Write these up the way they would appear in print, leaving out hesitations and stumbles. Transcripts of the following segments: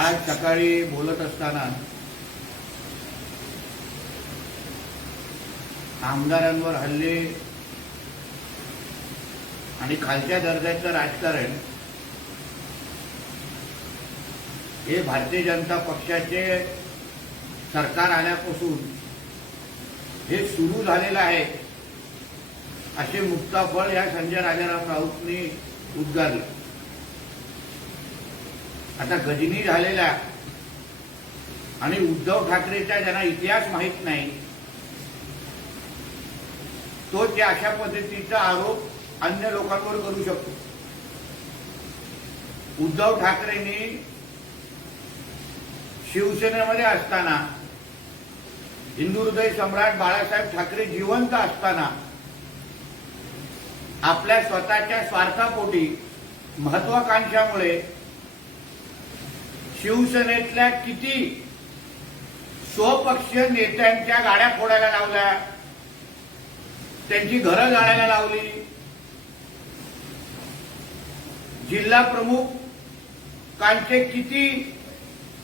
आज सकाळी बोलत असताना आमदारांवर हल्ले आणि खालच्या दर्जाचं राजकारण हे भारतीय जनता पक्षाचे सरकार आल्यापासून हे सुरू झालेलं आहे असे मुक्ताफळ या संजय राजाराम राऊतनी उद्गारले. आता गजनी झालेला आणि उद्धव ठाकरेचा ज्यांना इतिहास माहित नाही तो त्या अशा पद्धतीचा आरोप अन्य लोकांवर करू शकतो. उद्धव ठाकरेंनी शिवसेनेमध्ये असताना हिंदू हृदय सम्राट बाळासाहेब ठाकरे जिवंत असताना आपल्या स्वतःच्या स्वार्थापोटी महत्वाकांक्षामुळे शिवसेनेतल्या किती स्वपक्षीय नेत्यांच्या गाड्या फोडायला लावल्या, त्यांची घरं जाळायला लावली, जिल्हा प्रमुखांचे किती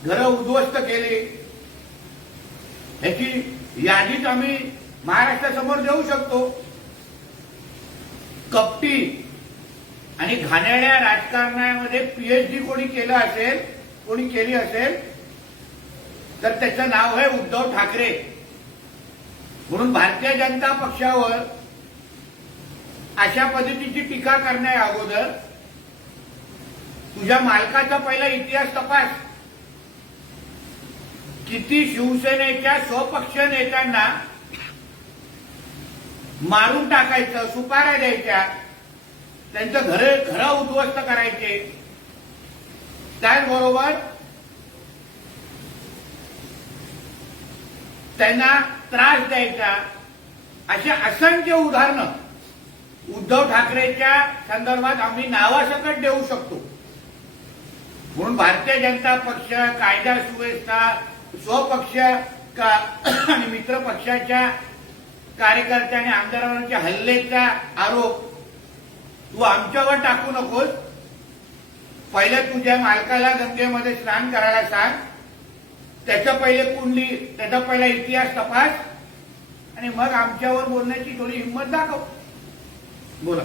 घरं उद्ध्वस्त केली, ह्याची यादीच आम्ही महाराष्ट्रासमोर देऊ शकतो. कपटी आणि घाणेरड्या राजकारणामध्ये पीएचडी कोणी केलं असेल, कोणी केली असेल तर त्याचं नाव आहे उद्धव ठाकरे. म्हणून भारतीय जनता पक्षावर अशा पद्धतीची टीका करण्या अगोदर तुझ्या मालकाचा पहिला इतिहास तपास. किती शिवसेनेच्या स्वपक्षीय नेत्यांना मारून टाकायचं, सुपाऱ्या द्यायच्या, त्यांचं घरं उद्ध्वस्त करायचे, त्याचबरोबर त्यांना त्रास द्यायचा, अशी असंख्य उदाहरणं उद्धव ठाकरेच्या संदर्भात आम्ही नावासकट देऊ शकतो. म्हणून भारतीय जनता पक्ष कायदा सुव्यवस्था स्वपक्ष आणि मित्र पक्षाच्या कार्यकर्त्या आणि आमदारांच्या हल्लेचा आरोप तू आमच्यावर टाकू नकोस. पहिले तुझ्या मालकाला गंगेमध्ये स्नान करायला सांग, त्याचं पहिले कुंडली, त्याचा पहिला इतिहास तपास आणि मग आमच्यावर बोलण्याची थोडी हिंमत दाखव. बोला.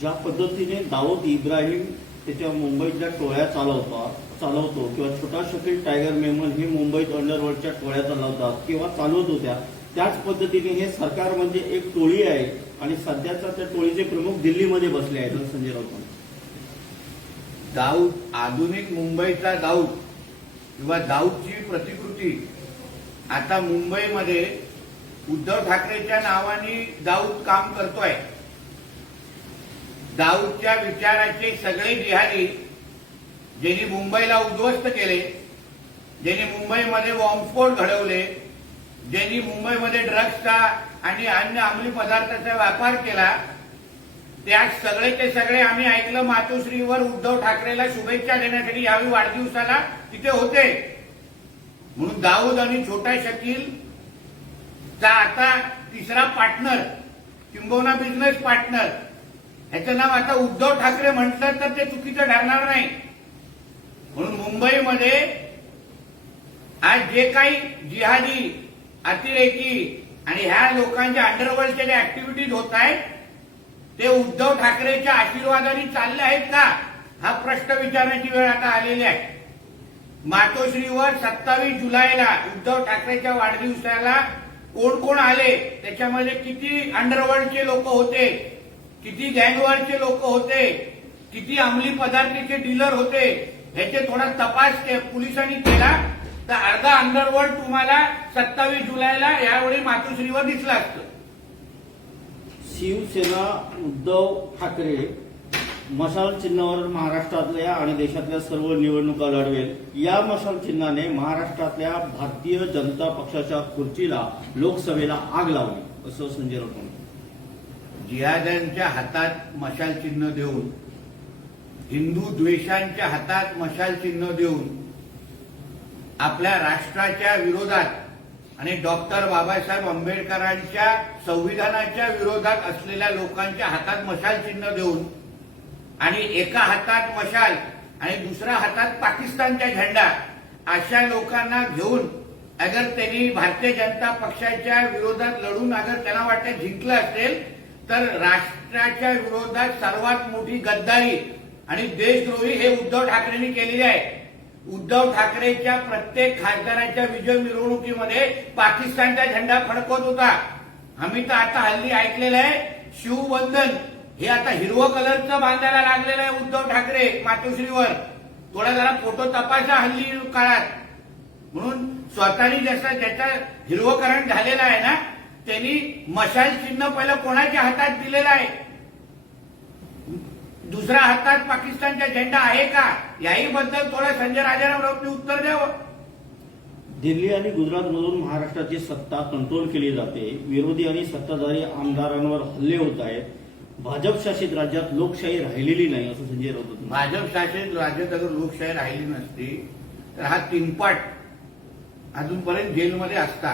ज्या पद्धतीने दाऊद इब्राहिम त्याच्या मुंबईतल्या टोळ्या चालवतो किंवा छोटा शकील टायगर मेमन ही मुंबईत अंडरवर्ल्डच्या टोळ्या चालवतात किंवा चालवत होत्या, त्याच पद्धतीने हे सरकार म्हणजे एक टोळी आहे आणि सध्याचा त्या टोळीचे प्रमुख दिल्लीमध्ये बसले आहेत. संजय राऊत. दाऊद, आधुनिक मुंबईचा दाऊद किंवा दाऊदची प्रतिकृती आता मुंबईमध्ये उद्धव ठाकरेच्या नावाने दाऊद काम करतोय. दाऊदच्या विचाराचे सगळे जिहादी ज्यांनी मुंबईला उद्ध्वस्त केले, ज्यांनी मुंबईमध्ये बॉम्बस्फोट घडवले, ज्यांनी मुंबईमध्ये ड्रग्सचा आणि अन्य अंमली पदार्थाचा व्यापार केला, त्या सगळेचे सगळे आम्ही ऐकलं मातोश्रीवर उद्धव ठाकरेला शुभेच्छा देण्यासाठी यावेळी वाढदिवसाला तिथे होते. म्हणून दाऊद आणि छोटा शकील चा आता तिसरा पार्टनर किंबहुना बिझनेस पार्टनर ह्याचं नाव आता उद्धव ठाकरे म्हटलं तर ते चुकीचं ठरणार नाही. म्हणून मुंबईमध्ये आज जे काही जिहादी, अतिरेकी आणि ह्या लोकांच्या अंडरवर्ल्डच्या ज्या ऍक्टिव्हिटीज होत आहेत ते उद्धव ठाकरेच्या आशीर्वादाने चालले आहेत का, हा प्रश्न विचारण्याची वेळ आता आलेली आहे. मातोश्रीवर 27 जुलैला उद्धव ठाकरेच्या वाढदिवसाला कोण कोण आले, त्याच्यामध्ये किती अंडरवर्ल्डचे लोक होते, किती गँगवॉरचे लोक होते, किती अंमली पदार्थाचे डीलर होते, ह्याचे थोडा तपास पोलिसांनी केला तर अर्धा अंडरवर्ल्ड तुम्हाला 27 जुलैला यावेळी मातोश्रीवर दिसलं असतं. शिवसेना उद्धव ठाकरे मशाल चिन्हावर महाराष्ट्रातल्या आणि देशातल्या सर्व निवडणुका लढवेल. या मशाल चिन्हाने महाराष्ट्रातल्या भारतीय जनता पक्षाच्या खुर्चीला, लोकसभेला आग लावली असं संजय राऊत म्हणाले. जिहाद्यांच्या हातात मशाल चिन्ह देऊन, हिंदू द्वेषांच्या हातात मशाल चिन्ह देऊन आपल्या राष्ट्राच्या विरोधात आणि डॉक्टर बाबासाहेब आंबेडकरांच्या संविधानाच्या विरोधात असलेल्या लोकांच्या हातात मशाल चिन्ह देऊन आणि एका हातात मशाल आणि दुसऱ्या हातात पाकिस्तानचा झेंडा, अशा लोकांना घेऊन अगर त्यांनी भारतीय जनता पक्षाच्या विरोधात लढून अगर त्यांना वाटतं जिंकलं असेल तर राष्ट्राच्या विरोधात सर्वात मोठी गद्दारी आणि देशद्रोही हे उद्धव ठाकरेंनी केलेली आहे. उद्धव ठाकरेच्या प्रत्येक खासदाराच्या विजय मिरवणुकीमध्ये पाकिस्तानचा झेंडा फडकवत होता. आम्ही तर आता हल्ली ऐकलेलं आहे शिवबंधन हे आता हिरवं कलरचं बांधायला लागलेलं आहे उद्धव ठाकरे मातोश्रीवर. थोडा जरा फोटो तपासा हल्ली काळात. म्हणून स्वतःनी जसं ज्याचं हिरवकरण झालेलं आहे ना त्यांनी मशाल चिन्ह पहिलं कोणाच्या हातात दिलेलं आहे, दुसऱ्या हातात पाकिस्तानचा झेंडा आहे का, याही बद्दल थोडं संजय राजाराम राऊतनी उत्तर द्यावं. दिल्ली आणि गुजरातमधून महाराष्ट्राची सत्ता कंट्रोल केली जाते, विरोधी आणि सत्ताधारी आमदारांवर हल्ले होत आहेत, भाजप शासित राज्यात लोकशाही राहिलेली नाही असं संजय राऊत म्हणाले. भाजप शासित राज्यात अगर लोकशाही राहिली नसती तर हा तीनपाट अजूनपर्यंत जेलमध्ये असता.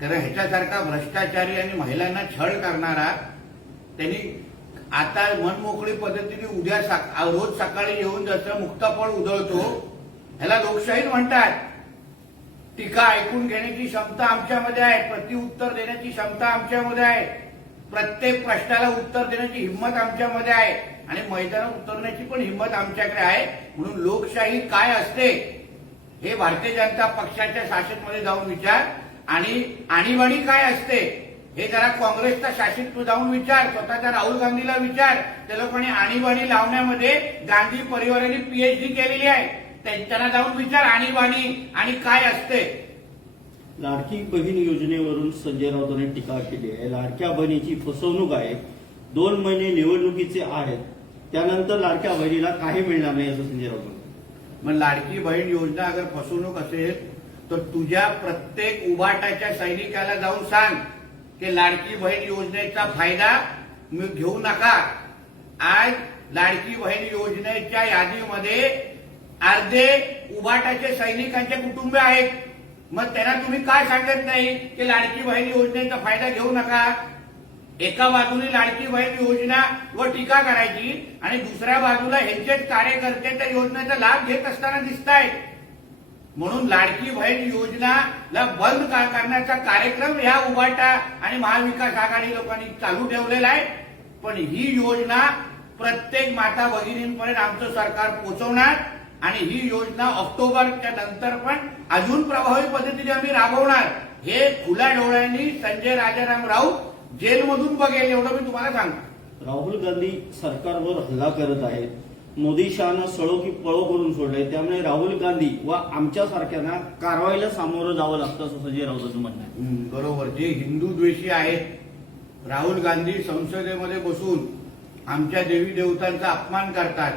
कारण ह्याच्यासारखा भ्रष्टाचारी आणि महिलांना छळ करणारा त्यांनी आता मनमोकळी पद्धतीने उद्या रोज सकाळी येऊन जसं मुक्ताफळ उधळतो ह्याला लोकशाही म्हणतात. टीका ऐकून घेण्याची क्षमता आमच्यामध्ये आहे, प्रतिउत्तर देण्याची क्षमता आमच्यामध्ये आहे, प्रत्येक प्रश्नाला उत्तर देण्याची हिंमत आमच्यामध्ये आहे आणि मैदानात उतरण्याची पण हिंमत आमच्याकडे आहे. म्हणून लोकशाही काय असते हे भारतीय जनता पक्षाच्या शासनामध्ये जाऊन विचार आणि आणीबाणी काय असते हे जरा काँग्रेसच्या शासित जाऊन विचार, स्वतःच्या राहुल गांधीला विचार. त्या लोकांनी आणीबाणी लावण्यामध्ये गांधी परिवाराने पीएचडी केलेली आहे, त्यांना जाऊन विचार आणीबाणी आणि काय असते. लाडकी बहीण योजनेवरून संजय राऊतांनी टीका केली आहे. लाडक्या बहिणीची फसवणूक आहे, 2 महिने निवडणुकीचे आहेत, त्यानंतर लाडक्या बहिणीला काही मिळणार नाही असं संजय राऊत म्हणाले. मग लाडकी बहीण योजना अगर फसवणूक असेल तर तुझ्या प्रत्येक उभाटाच्या सैनिकाला जाऊन सांग की लाडकी बहीण योजनेचा फायदा घेऊ नका. आज लाडकी बहीण योजनेच्या यादीमध्ये अर्धे उभाटाचे सैनिकांचे कुटुंब आहेत. मग त्यांना तुम्ही काय सांगत नाही की लाडकी बहीण योजनेचा फायदा घेऊ नका. एका बाजूने लाडकी बहीण योजना व टीका करायची आणि दुसऱ्या बाजूला ह्यांचेच कार्यकर्ते त्या योजनेचा लाभ घेत असताना दिसत आहेत. म्हणून लाडकी बहीण योजनाला बंद करण्याचा कार्यक्रम ह्या उभाटा आणि महाविकास आघाडी लोकांनी चालू ठेवलेला आहे. पण ही योजना प्रत्येक माता भगिनींपर्यंत आमचं सरकार पोहोचवणार आणि ही योजना ऑक्टोबरच्या नंतर पण अजून प्रभावी पद्धतीने आम्ही राबवणार. हे खुल्या डोळ्यांनी संजय राजाराम राऊत जेलमधून बघेल एवढं मी तुम्हाला सांगतो. राहुल गांधी सरकारवर हल्ला करत आहेत, मोदी शहानं सळो की पळो करून सोडलंय, त्यामुळे राहुल गांधी व आमच्यासारख्यांना कारवाईला सामोरं जावं लागतं असं संजय राऊतांचं म्हणणं आहे. बरोबर. जे हिंदू द्वेषी आहेत राहुल गांधी संसदेमध्ये बसून आमच्या देवी देवतांचा अपमान करतात,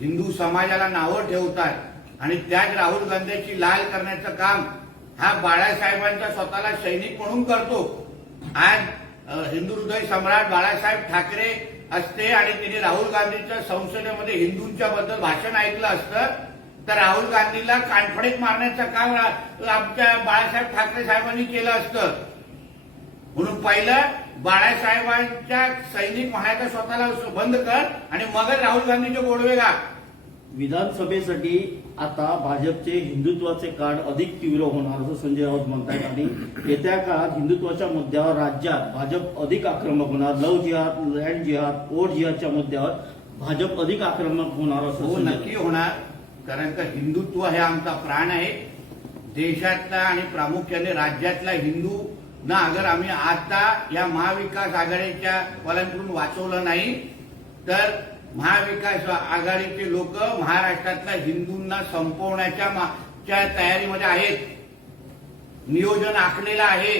हिंदू समाजाला नावं ठेवतात आणि त्याच राहुल गांधीची लाल करण्याचं काम हा बाळासाहेबांचा स्वतःला सैनिक म्हणून करतो. आज हिंदू हृदय सम्राट बाळासाहेब ठाकरे असते आणि त्यांनी राहुल गांधीच्या संसदेमध्ये हिंदूंच्या बद्दल भाषण ऐकलं असतं तर राहुल गांधीला कानफडीत मारण्याचं काम आमच्या बाळासाहेब ठाकरे साहेबांनी केलं असतं. म्हणून पहिलं बाळासाहेबांच्या सैनिक म्हणायचं स्वतःला बंद कर आणि मगच राहुल गांधीचे गोडवे गा. विधानसभेसाठी आता भाजपचे हिंदुत्वाचे कार्ड अधिक तीव्र होणार असं संजय राऊत म्हणतात आणि येत्या काळात हिंदुत्वाच्या मुद्द्यावर राज्यात भाजप अधिक आक्रमक होणार. लव्ह जिहाद, लँड जिहाद, वोट जिहादच्या मुद्द्यावर भाजप अधिक आक्रमक होणार असं हो नक्की होणार. कारण का हिंदुत्व हे आमचा प्राण आहे. देशातला आणि प्रामुख्याने राज्यातला हिंदू ना अगर आम्ही आता या महाविकास आघाडीच्या वाल्यांकडून वाचवलं नाही तर महाविकास आघाडीचे लोक महाराष्ट्रातल्या हिंदूंना संपवण्याच्या तयारीमध्ये आहेत. नियोजन आखलेलं आहे.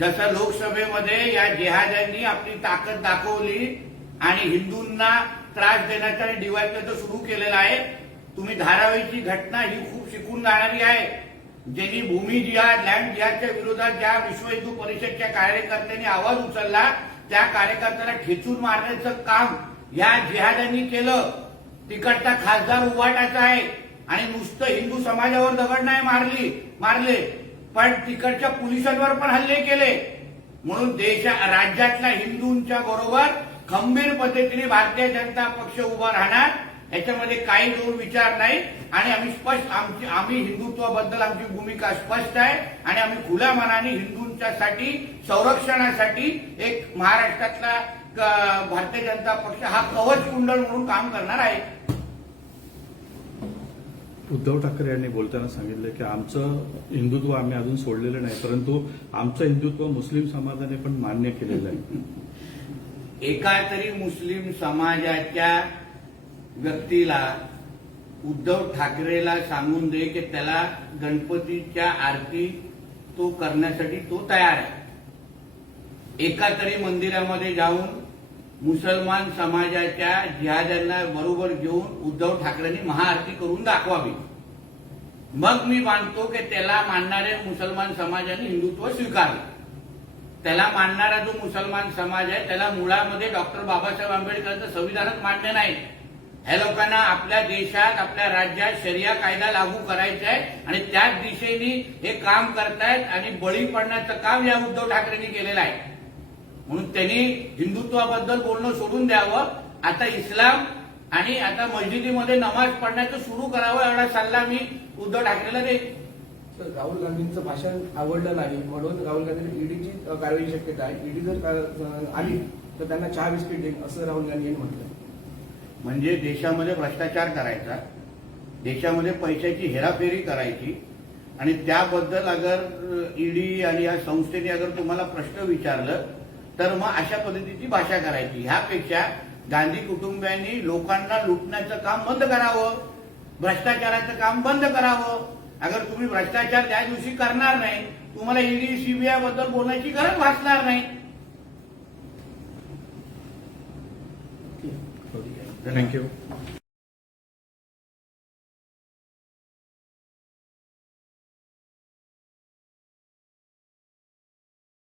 जसं लोकसभेमध्ये या जिहाद्यांनी आपली ताकद दाखवली आणि हिंदूंना त्रास देण्याचं आणि डिवाइड करायचं सुरू केलेलं आहे. तुम्ही धारावीची घटना ही खूप शिकून जाणारी आहे. ज्यांनी भूमी जिहाद, लँड जिहादच्या विरोधात ज्या विश्व हिंदू परिषदच्या कार्यकर्त्यांनी आवाज उचलला त्या कार्यकर्त्याला ठेचून मारण्याचं काम या जिहाद्यांनी केलं. तिकडचा खासदार उभाटाचा आहे आणि नुसतं हिंदू समाजावर दगड नाही मारले पण तिकडच्या पोलिसांवर पण हल्ले केले. म्हणून राज्यातल्या हिंदूंच्या बरोबर खंबीर पद्धतीने भारतीय जनता पक्ष उभा राहणार याच्यामध्ये काही दोन विचार नाही आणि आम्ही स्पष्ट आम्ही हिंदुत्वाबद्दल आमची भूमिका स्पष्ट आहे आणि आम्ही खुल्या मनाने हिंदूंच्यासाठी संरक्षणासाठी एक महाराष्ट्रातला भारतीय जनता पक्ष हा कवच कुंडल म्हणून काम करणार आहे. उद्धव ठाकरे यांनी बोलताना सांगितलं की आमचं हिंदुत्व आम्ही अजून सोडलेलं नाही, परंतु आमचं हिंदुत्व मुस्लिम समाजाने पण मान्य केलेलं आहे. एका तरी मुस्लिम समाजाच्या व्यक्तीला उद्धव ठाकरेला सांगून दे की त्याला गणपतीच्या आरती तो करण्यासाठी तो तयार आहे. एका तरी मंदिरामध्ये जाऊन मुसलमान समाजाच्या जिहाद्यांना बरोबर घेऊन उद्धव ठाकरेंनी महाआरती करून दाखवावी. मग मी मानतो की त्याला मानणारे मुसलमान समाजाने हिंदुत्व स्वीकारले. त्याला मानणारा जो मुसलमान समाज आहे त्याला मुळामध्ये डॉक्टर बाबासाहेब आंबेडकरांचं संविधानच मान्य नाही. ह्या लोकांना आपल्या देशात आपल्या राज्यात शरिया कायदा लागू करायचा आहे आणि त्याच दिशेने हे काम करतायत आणि बळी पडण्याचं काम या उद्धव ठाकरेंनी केलेलं आहे. म्हणून त्यांनी हिंदुत्वाबद्दल बोलणं सोडून द्यावं. आता इस्लाम आणि आता मस्जिदीमध्ये नमाज पढण्याचं सुरू करावं एवढा सल्ला मी उद्धव ठाकरेला देईन. राहुल गांधींचं भाषण आवडलं नाही म्हणून राहुल गांधी ईडीची कारवाईची शक्यता आहे. ईडी जर आली तर त्यांना चहा बिस्किट देईन असं राहुल गांधी यांनी म्हटलं. म्हणजे देशामध्ये भ्रष्टाचार करायचा, देशामध्ये पैशाची हेराफेरी करायची आणि त्याबद्दल अगर ईडी आणि या संस्थेने अगर तुम्हाला प्रश्न विचारलं तर मग अशा पद्धतीची भाषा करायची. ह्यापेक्षा गांधी कुटुंबियांनी लोकांना लुटण्याचं काम बंद करावं, भ्रष्टाचाराचं काम बंद करावं. अगर तुम्ही भ्रष्टाचार त्या दिवशी करणार नाही तुम्हाला ईडी सीबीआय बद्दल बोलण्याची गरज भासणार नाही. थँक्यू.